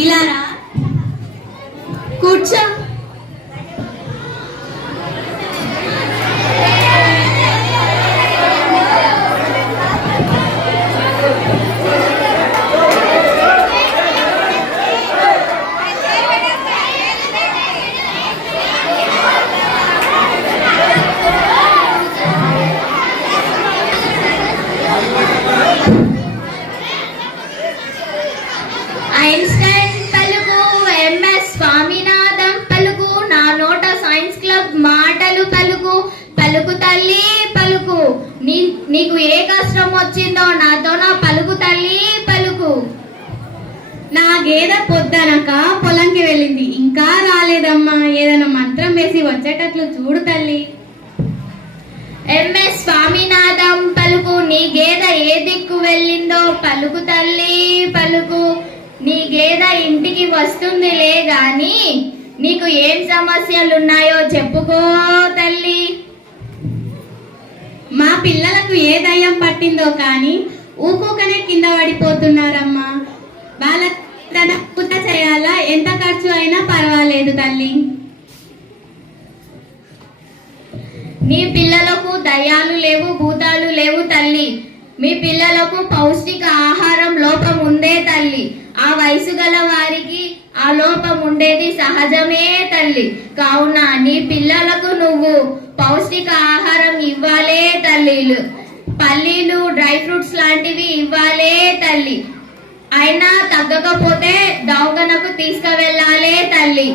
ఇలా రా, కూర్చో. ఐన్స్టైన్ పలుకు, ఎంఎస్ స్వామినాథన్ పలుకు, నా నోట సైన్స్ క్లబ్ మాటలు పలుకు. పలుకు తల్లి పలుకు, నీకు ఏ కష్టం వచ్చిందో నాతో నా పలుకు తల్లి పలుకు. నా గేదె పొద్దనక పొలంకి వెళ్ళింది, ఇంకా రాలేదమ్మా. ఏదైనా మంత్రం వేసి వచ్చేటట్లు చూడు తల్లి. ఎంఎస్ స్వామినాథన్ పలుకు, నీ గేదె ఏ దిక్కు వెళ్ళిందో పలుకు తల్లి పలుకు. నీ గేదె ఇంటికి వస్తుందిలే గాని నీకు ఏం సమస్యలున్నాయో చెప్పుకో తల్లి. మా పిల్లలకు ఏ దయ్యం పట్టిందో కానీ ఊకూకనే కింద పడిపోతున్నారమ్మా. వాళ్ళ పూజ చేయాలా, ఎంత ఖర్చు అయినా పర్వాలేదు తల్లి. నీ పిల్లలకు దయ్యాలు లేవు, భూతాలు లేవు తల్లి. మీ పిల్లలకు పౌష్టిక ఆహారం లోపం ఉందే తల్లి. ఆ వయసు గల వారికి ఆ లోపం ఉండేది సహజమే తల్లి. కావున నీ పిల్లలకు నువ్వు పౌష్టిక ఆహారం ఇవ్వాలే తల్లి. పల్లీలు, డ్రై ఫ్రూట్స్ లాంటివి ఇవ్వాలే తల్లి. అయినా తగ్గకపోతే దవాఖానకు తీసుకువెళ్ళాలే తల్లి.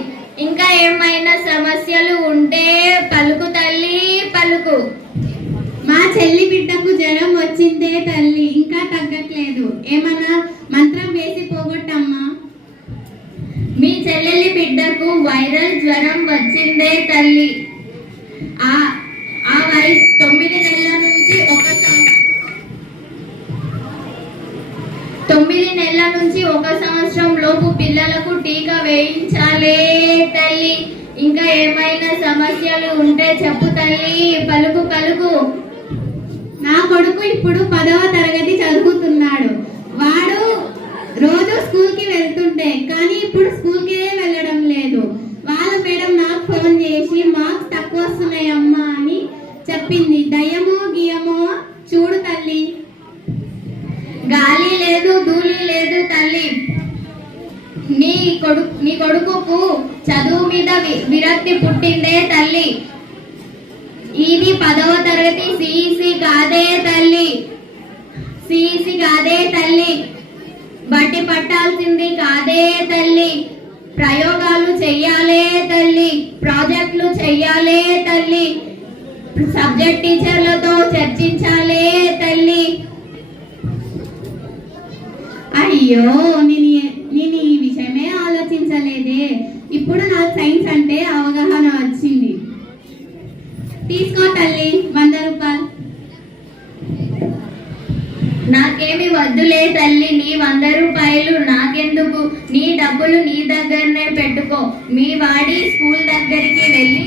ఇంకా ఏమైనా సమస్యలు ఉంటే పలుకు తల్లి పలుకు. మా చెల్లి బిడ్డకు జ్వరం వచ్చిందే తల్లి, ఇంకా తగ్గట్లేదు. ఏమన్నా మంత్రం వేసి పోగొట్టమ్మా. మీ చెల్లెలి బిడ్డకు వైరల్ జ్వరం వచ్చిందే తల్లి. ఆ వయసు 9 నెలల నుంచి 1 సంవత్సరం లోపు పిల్లలకు టీకా వేయించాలే తల్లి. ఇంకా ఏమైనా సమస్యలు ఉంటే చెప్పు తల్లి పలుకు పలుకు. నా కొడుకు ఇప్పుడు 10వ తరగతి చదువుతున్నాడు. వాడు రోజు స్కూల్కి వెళ్తుంటే కానీ ఇప్పుడు స్కూల్కే వెళ్ళడం లేదు. వాళ్ళ మేడం నాకు ఫోన్ చేసి మార్క్స్ తక్కువ వస్తున్నాయమ్మా అని చెప్పింది. దయ్యమో గియమో చూడు తల్లి. గాలి లేదు, ధూళి లేదు తల్లి. నీ కొడుకుకు చదువు మీద విరక్తి పుట్టిందే తల్లి. ఇది 10వ తరగతి, సిఈసి కాదే తల్లి. సిఈసి కాదే తల్లి. బట్టి పట్టాల్సింది కాదే తల్లి. ప్రయోగాలు చెయ్యాలే తల్లి, ప్రాజెక్టులు చెయ్యాలే తల్లి, సబ్జెక్ట్ టీచర్లతో చర్చించాలే తల్లి. అయ్యో, నేను ఈ విషయమే ఆలోచించలేదే. ఇప్పుడు నాకు సైన్స్ అంటే అవగాహన వచ్చింది. తీసుకో తల్లి, 100 రూపాయలు. నాకేమి వద్దులే తల్లి, నీ 100 రూపాయలు నాకెందుకు? నీ డబ్బులు నీ దగ్గరనే పెట్టుకో. మీ వాడి స్కూల్ దగ్గరికి వెళ్ళి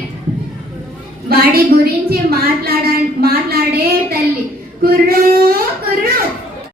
వాడి గురించి మాట్లాడే తల్లి. కుర్రో కుర్రో.